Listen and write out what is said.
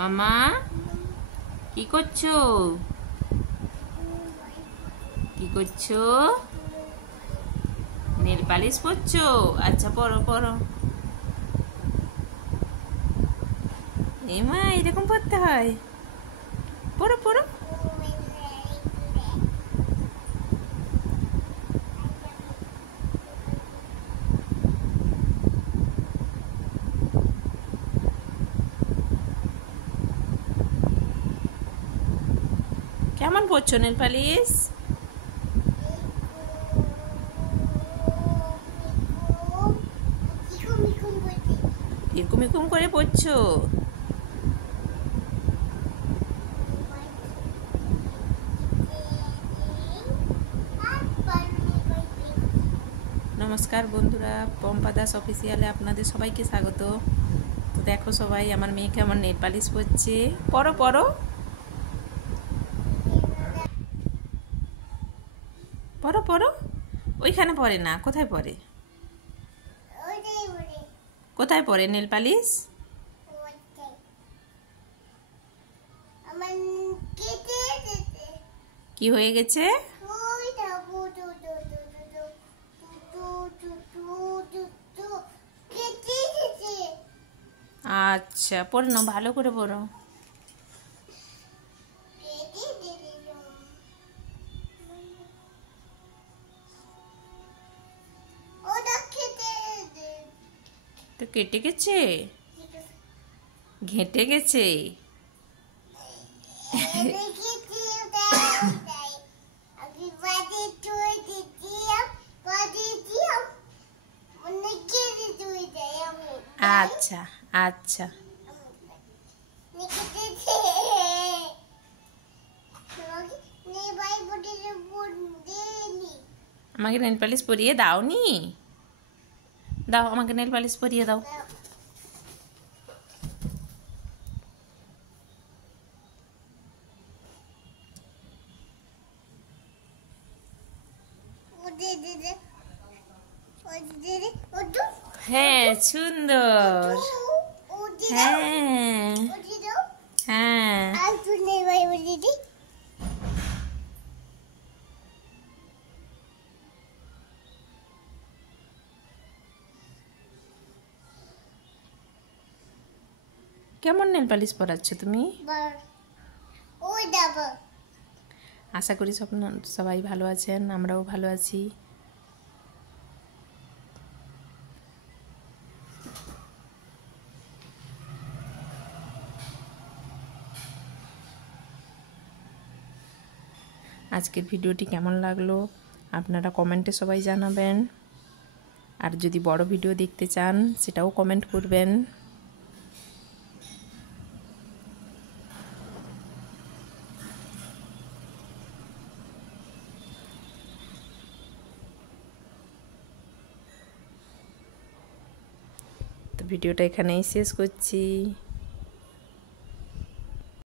মামা কি করছো? কি করছো? নেল পালিশ পরছো? আচ্ছা পরো পরো। মা এরকম পরতে হয়? পরো পরো। কেমন পরছো নেল পালিশ? এরকম এরকম করে পরছো? নমস্কার বন্ধুরা, পম্পা দাস অফিসিয়ালে আপনাদের সবাইকে স্বাগত। তো দেখো সবাই, আমার মেয়ে কেমন নেল পালিশ পরছে। পরো পরো পরো পরো। ওইখানে পরে না, কোথায় পরে? কোথায় পরে নেল পালিশ? কি হয়ে গেছে? আচ্ছা পড়ে নাও, ভালো করে পড়ো। তো কেটে গেছে, ঘেঁটে গেছে। আচ্ছা আচ্ছা। আমাকে নেল পালিশ পরিয়ে দাওনি? দাও আমাকে নেল পালিশ পরিয়ে দাও। হ্যাঁ সুন্দর। হ্যাঁ হ্যাঁ। কেমন নেল পালিশ পরাচ্ছ তুমি? আশা করি সবাই ভালো আছেন, আমরাও ভালো আছি। আজকের ভিডিওটি কেমন লাগলো আপনারা কমেন্টে সবাই জানাবেন। আর যদি বড় ভিডিও দেখতে চান সেটাও কমেন্ট করবেন। তো ভিডিওটা এখানেই শেষ করছি।